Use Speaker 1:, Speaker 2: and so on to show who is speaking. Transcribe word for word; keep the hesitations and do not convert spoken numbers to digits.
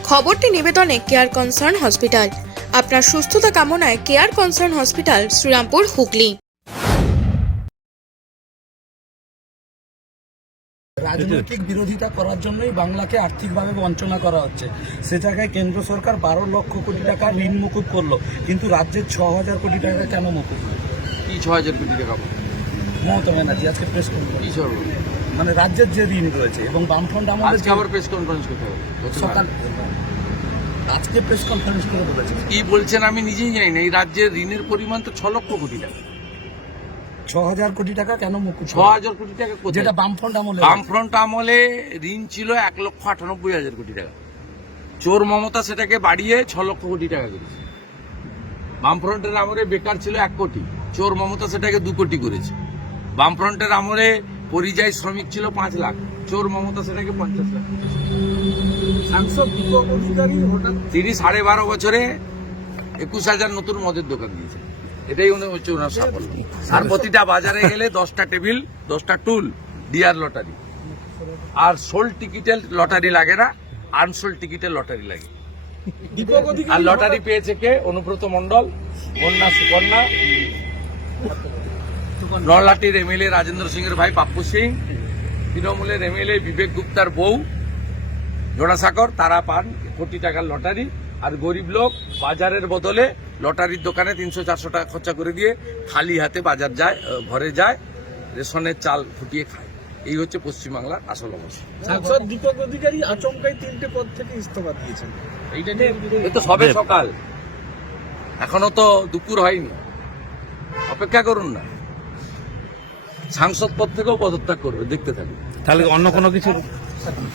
Speaker 1: খবরটি নিবেদনে care concern hospital. আপনার সুস্থতা কামনায় care concern hospital, Serampore, Hooghly.
Speaker 2: রাজনৈতিক বিরোধিতা করার জন্যই বাংলাকে আর্থিকভাবে বঞ্চনা করা হচ্ছে। সে জায়গায় কেন্দ্র সরকার বারো লক্ষ কোটি টাকা ঋণ মুকুব করলো, কিন্তু রাজ্যের ছ হাজার কোটি টাকা কেন মুকুব?
Speaker 3: কি ছ হাজার কোটি টাকা
Speaker 2: মমতা ব্যানার্জি আজকে প্রেস কনফারেন্স,
Speaker 3: কি সব
Speaker 2: মানে রাজ্যের যে ঋণ রয়েছে এবং বামফ্রন্ট আমাদের
Speaker 3: আজকে আবার প্রেস কনফারেন্স করতে হবে
Speaker 2: সকাল আজকে প্রেস কনফারেন্স করে বলেছে।
Speaker 3: কি বলছেন আমি নিজেই জানি না। এই রাজ্যের ঋণের পরিমাণ তো ছ লক্ষ কোটি টাকা।
Speaker 2: ছ হাজার কোটি টাকা কেন মুকুব?
Speaker 3: ছ হাজার কোটি টাকা কোথায়?
Speaker 2: যেটা বামফ্রন্ট আমলে
Speaker 3: বামফ্রন্ট আমলে ঋণ ছিল এক লক্ষ আটানব্বই হাজার কোটি টাকা। চোর মমতা সেটাকে বাড়িয়ে ছ লক্ষ কোটি টাকা করেছে। বামফ্রন্টের আমলে বেকার ছিল এক কোটি, চোর মমতা সেটাকে দু কোটি করেছে। বামফ্রন্টের আমলে পরিযায়ী শ্রমিক ছিল পাঁচ লাখ, চোর মমতা সেটাকে পঞ্চাশ লাখ।
Speaker 2: সাংসদ দীপক অধিকারী হঠাৎ
Speaker 3: তিনি সাড়ে বারো বছরে একুশ হাজার নতুন মদের দোকান দিয়েছে। এটাই উনি হচ্ছে ওনার সাফল্য। আর প্রতিটা বাজারে গেলে দশটা টেবিল, দশটা টুল, ডিয়ার লটারি। আর সোল টিকিটের লটারি লাগে না, আনসোল টিকিটের লটারি লাগে।
Speaker 2: দীপক অধিকারী
Speaker 3: আর লটারি পেয়েছে কে? অনুব্রত মণ্ডল, কন্যা সুকন্যা, নলাটির এমএলএ রাজেন্দ্র সিং এর ভাই পাপ্পু সিং, তৃণমূলের এমএলএ বিবেক গুপ্তার বউ জোড়াসাগর, তারা পান কোটি টাকার লটারি। আর গরিব লোক বাজারের বদলে লটারির দোকানে তিনশো চারশো টাকা খরচা করে দিয়ে খালি হাতে বাজার যায়, ঘরে যায়, রেশনের চাল ফুটিয়ে খায়। এই হচ্ছে পশ্চিমবাংলার আসল অবস্থা।
Speaker 2: সাংসদ দীপক অধিকারী আচমকাই তিনটে পদ থেকে ইস্তফা দিয়েছেন। এইটা নিয়ে
Speaker 3: এ তো সবে সকাল, এখনো তো দুপুর হয়নি, অপেক্ষা করুন না। সাংসদ পদ থেকেও পদত্যাগ করবে, দেখতে থাকুন।
Speaker 4: তাহলে অন্য কোনো কিছু